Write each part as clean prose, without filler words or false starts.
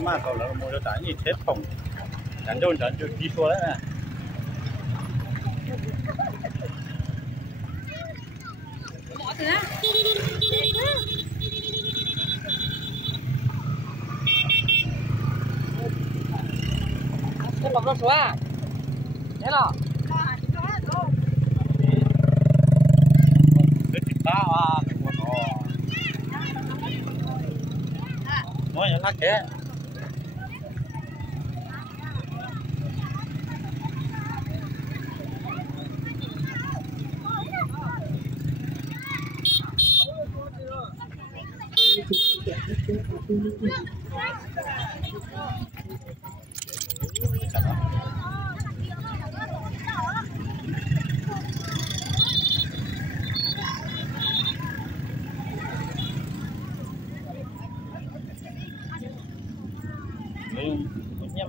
mà cậu là mua cho tải gì thép phòng đánh đồn đánh cho đi xua đấy nè cái lồng nó xóa thế nào cái thịt ba à cái quần nói như lát thế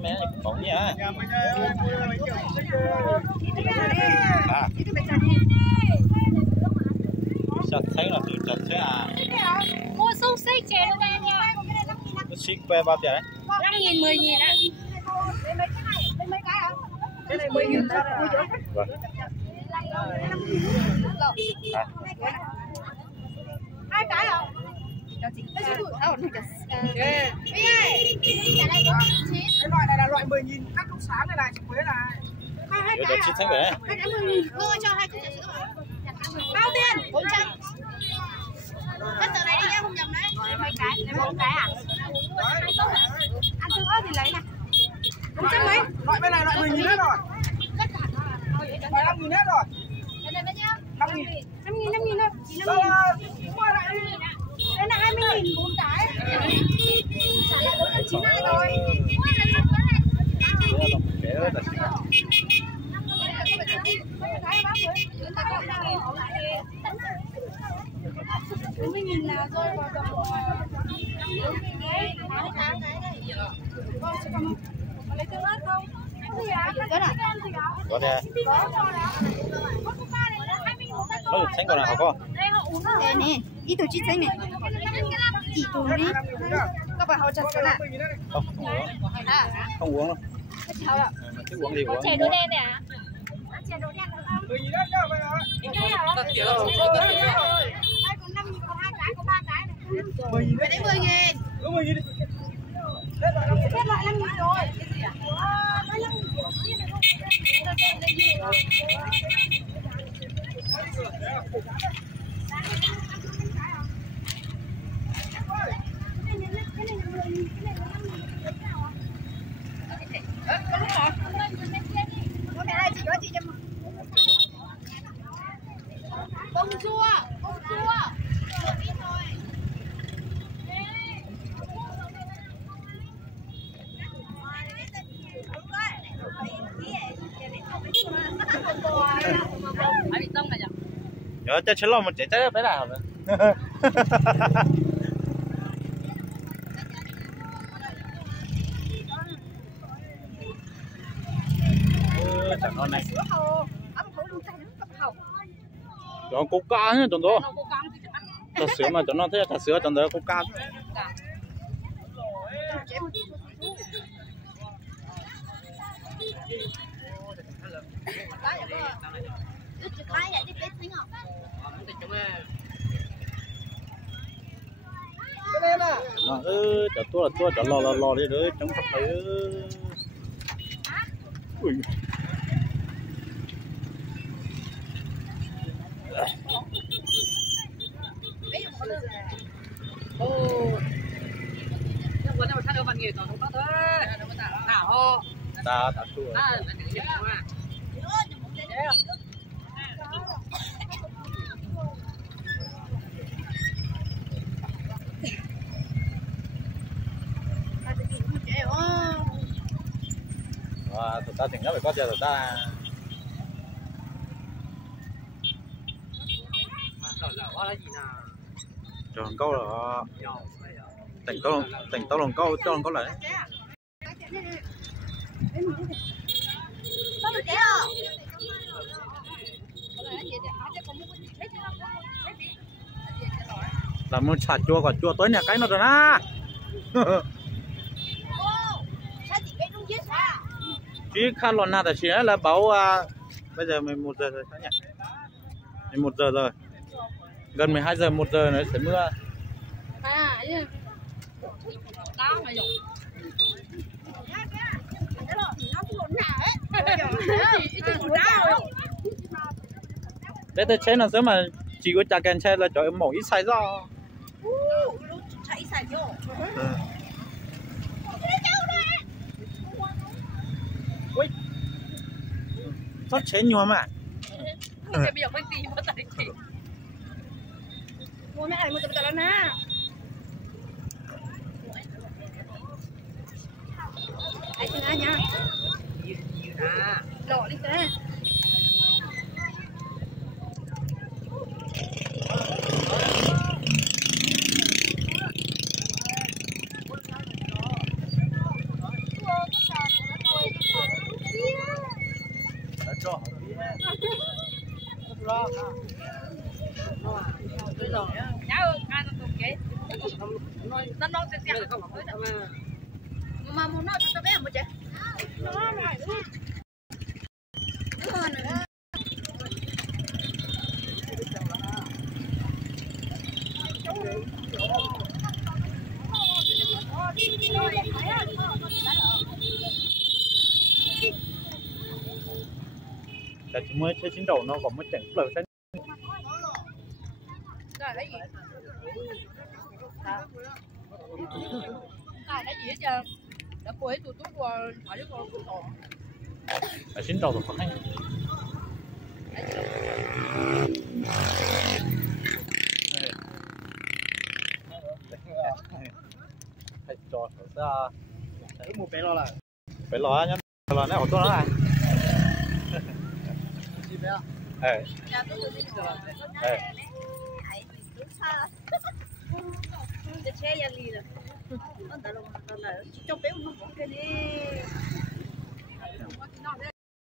mẹ cũng còn gì hả? Sạch thấy là từ sạch thế à? Mua xúc xích chén lên đây nha. Xích bé bao tiền đấy? 5.000, 10.000 ạ. Lấy mấy cái hả? Cái này 10.000 thôi. Vâng. Hai cái hả? Cái loại này là loại 10.000 cắt lúc sáng này này, chị Quế này. Hai cái chín tháng về. 10.000. Ngồi cho 2 cái. Bao tiền? 400. Cắt từ này đi nha, không nhầm đấy. Mấy cái, lấy 4 cái à? Ăn tương ớt thì lấy này. 400 mấy? Loại bên này loại 10.000 hết rồi. Loại 5.000 hết rồi. Cái này bao nhiêu? 5.000. 5.000 thôi. Chỉ 5.000. Đây là 20.000 4 cái. Trả lại 492 rồi. Kẻ đó là xích. Là rơi vào tầm lấy tương ớt không? Có đây. Có được xanh còn nào không? Đây nè, đi tổ chức xanh này. Chỉ tù đi. Các bạn họ chặt cái nào? Không uống. Không uống đâu. Chứ uống gì uống. Chè đỗ đen này à? Chè đỗ đen được không? 10.000 hết chưa bây giờ? Đây còn 5.000, còn 2 cái, có 3 cái này. 10.000 Đấy 10.000. Cứ 10.000 đi. Hết loại 5.000 rồi. Cái gì à? Mấy 5.000 kiểu kia này không? Bông chua, bông chua. Rồi cho chén lon một chén trái bé nào nữa. Chẳng ngon này. Chọn coca nhá chọn đó. Trà sữa mà chọn nó thế trà sữa chọn đó coca. Nó chả tua chả lò đi đấy chống thật thấy. Ui. Ta tua. Tụi ta thì nhớ phải có giờ tụi ta tròn câu là tỉnh câu lòng câu cho lòng câu lại là muốn chặt chua còn chua tới nhà cái nó rồi na chỉ khá lon na chỉ là bảo bây giờ 11 giờ rồi sao nhỉ 11 giờ rồi gần 12 giờ 1 giờ nữa sẽ mưa đấy tôi chế nó sớm mà chỉ có chả kèn xe là cho em mổ ít sai ra ui sao chế nhiều mà mua mấy ảnh một tập đó na ai xin nha lọ đi thế mà muốn nói cho bé một chứ nó này là chỉ mới chơi chín đầu nó còn mới chẳng lời cái cái gì cái gì hết trơn đã quấy tụi tôi qua phải đứa con còn là chín đầu rồi còn hay phải cho ra Cái mua bé lo là. phải lo nhá lo nó tôi nó này Gì bé? xe ra lì rồi nó tại trong béo nó cũng cái đi